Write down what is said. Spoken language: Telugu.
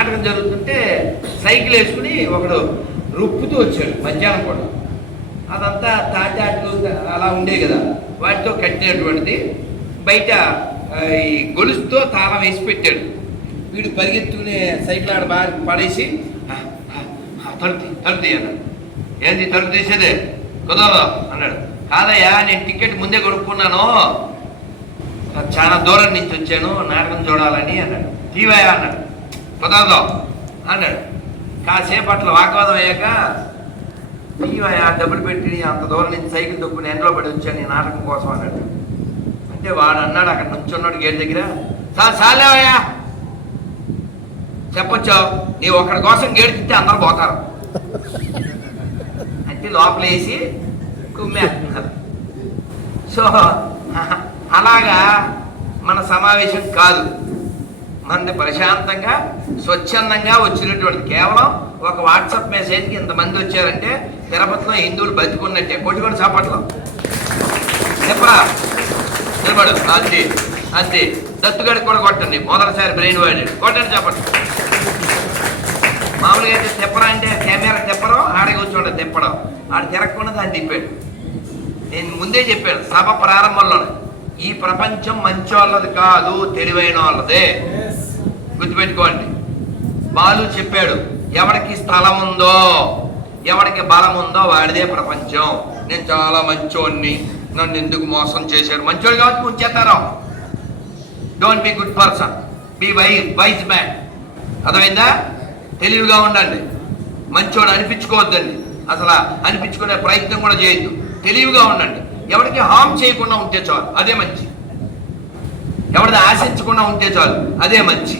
నాటకం జరుగుతుంటే సైకిల్ వేసుకుని ఒకడు రుప్పుతూ వచ్చాడు మధ్యాహ్నం కూడా. అదంతా తాటాట్లు అలా ఉండే కదా, వాటితో కట్టినటువంటిది. బయట ఈ గొలుసుతో తాళం వేసి పెట్టాడు. వీడు పరిగెత్తుకునే సైకిల్ ఆడ బాగా పడేసి తలుపు అన్నాడు. ఏంది తలుపు తీసేదే కుదరదు అన్నాడు. కాదయ్యా, నేను టికెట్ ముందే కొనుక్కున్నాను, చాలా దూరం నుంచి వచ్చాను నాటకం చూడాలని అన్నాడు. తీవయ్యా అన్నాడు. కుదరదు అన్నాడు. కాసేపు అట్లా వాగ్వాదం అయ్యాక, తీవయ్యా డబ్బులు పెట్టి అంత దూరం నుంచి సైకిల్ తొక్కుని ఎండలో పడి వచ్చాను ఈ నాటకం కోసం అన్నాడు. అంటే వాడు అన్నాడు అక్కడ నుంచి ఉన్నాడు గేట్ దగ్గర, చాలేవయ్యా చెప్పొచ్చు, నీ ఒకరి కోసం గేటు తింటే అందరూ పోతారు అంటే లోపల వేసి కుమ్మేస్తున్నారు. సో అలాగా మన సమావేశం కాదు, మనది ప్రశాంతంగా స్వచ్ఛందంగా వచ్చినటువంటి కేవలం ఒక వాట్సాప్ మెసేజ్కి ఇంతమంది వచ్చారంటే తిరుపతిలో హిందువులు బతుకున్నట్టే. కొట్టుకొని చాపట్లో చెప్పరా నిలబడు, అంతే అంతే. దత్తుగడికి కూడా కొట్టండి, మొదటిసారి బ్రెయిన్ వాడాడు, కొట్టండి చెప్పండి. మామూలుగా అయితే తెప్పరా అంటే కెమెరా తెప్పడం, ఆడే కూర్చోండి తెప్పడం, ఆడ తిరగకుండా దాన్ని తిప్పాడు. నేను ముందే చెప్పాను సభ ప్రారంభంలోనే, ఈ ప్రపంచం మంచి వాళ్ళది కాదు, తెలివైన వాళ్ళదే, గుర్తుపెట్టుకోండి. బాలు చెప్పాడు, ఎవరికి స్థలం ఉందో ఎవరికి బలం ఉందో వాడిదే ప్రపంచం. నేను చాలా మంచోడిని, నన్ను ఎందుకు మోసం చేశాడు, మంచోడు కాబట్టి ఉంచేస్తారో. Don't be good person, be wise man. అర్థమైందా? తెలివిగా ఉండండి, మంచోడు అనిపించుకోవద్దండి, అసలు అనిపించుకునే ప్రయత్నం కూడా చేయొద్దు. తెలివిగా ఉండండి, ఎవరికి హామ్ చేయకుండా ఉంటే చాలు, అదే మంచి. ఎవరిది ఆశించకుండా ఉంటే చాలు, అదే మంచి.